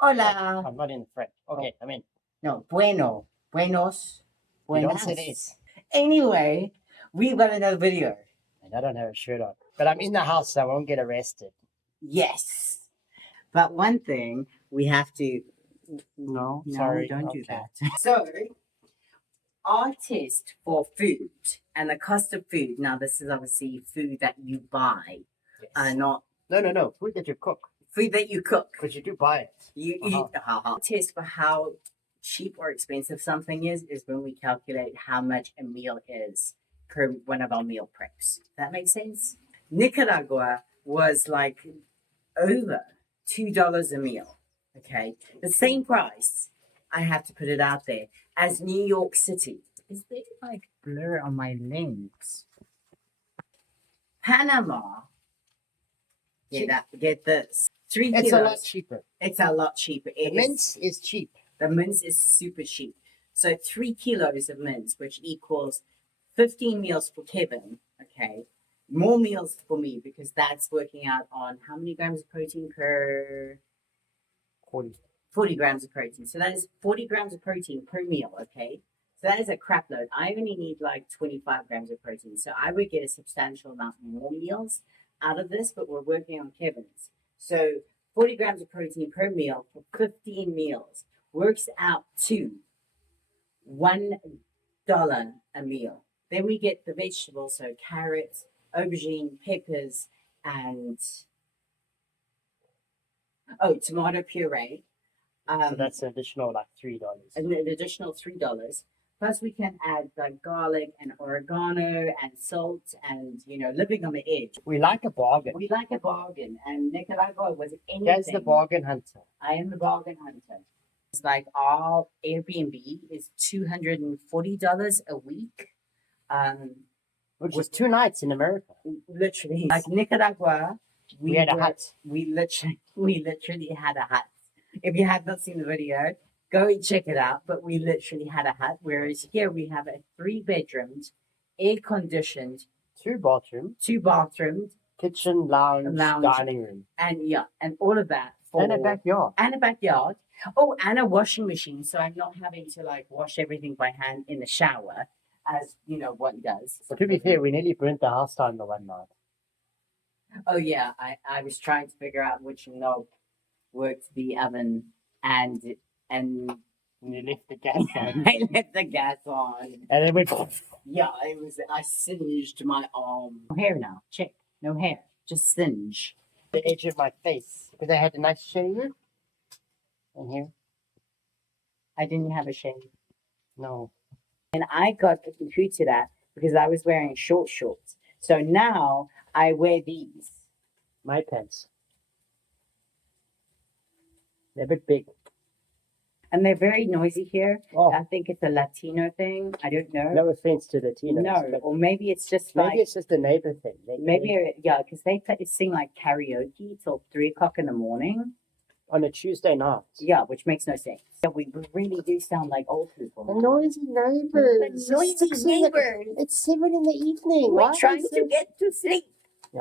Hola. I'm not in French. Okay, I mean, No, bueno. Buenos. you don't Buenas. say this. Anyway, we got another video. And I don't have a shirt on. But I'm in the house, so I won't get arrested. Yes. But one thing we have to. No, No, sorry. don't do Okay. that. So, our test for food and the cost of food. Now, this is obviously food that you buy, Yes. not No. Food that you cook. food that you cook. Because you do buy it. You eat. Test for how cheap or expensive something is when we calculate how much a meal is per one of our meal preps. That makes sense? Nicaragua was like over $2 a meal. Okay. The same price, I have to put it out there, as New York City. Is there like blur on my lens? Panama. Get this. 3 kilos. It's a lot cheaper. It's a lot cheaper. The mince is cheap. The mince is super cheap. So 3 kilos of mince, which equals 15 meals for Kevin. Okay. More meals for me because that's working out on how many grams of protein per 40 grams of protein. So that is 40 grams of protein per meal. Okay. So that is a crap load. I only need like 25 grams of protein. So I would get a substantial amount more meals out of this, but we're working on Kevin's. So 40 grams of protein per meal for 15 meals works out to $1 a meal. Then we get the vegetables, so carrots, aubergine, peppers, and tomato puree. So that's an additional like $3. An additional $3. Plus, we can add like garlic and oregano and salt and, living on the edge. We like a bargain. We like a bargain. And Nicaragua was anything. That's the bargain hunter. I am the bargain hunter. It's like our Airbnb is $240 a week. Which was 2 nights in America. Literally. Like Nicaragua, We had a hut. We literally had a hut. If you have not seen the video, go and check it out. But we literally had a hut. Whereas here we have a 3 bedrooms, air conditioned, 2 bathrooms, kitchen, lounge, dining room. And all of that. And a backyard. Oh, and a washing machine. So I'm not having to like wash everything by hand in the shower, as one does. But to be fair, we nearly burnt the house down the one night. Oh yeah, I was trying to figure out which knob worked the oven and you left the gas on. I left the gas on. And then went Yeah, I singed my arm. No hair now. Check. No hair. Just singe. The edge of my face. Because I had a nice shave. In here. I didn't have a shave. No. And I got computed that because I was wearing short shorts. So now I wear these. My pants. They're a bit big. And they're very noisy here. Oh. I think it's a Latino thing. I don't know. No offense to Latinos. No, or maybe it's just maybe it's just a neighbor thing. Because they sing like karaoke till 3 o'clock in the morning. On a Tuesday night. Yeah, which makes no sense. Yeah, we really do sound like old people. The noisy neighbors. The noisy neighbors. It's 7 in the evening. We're trying to get to sleep.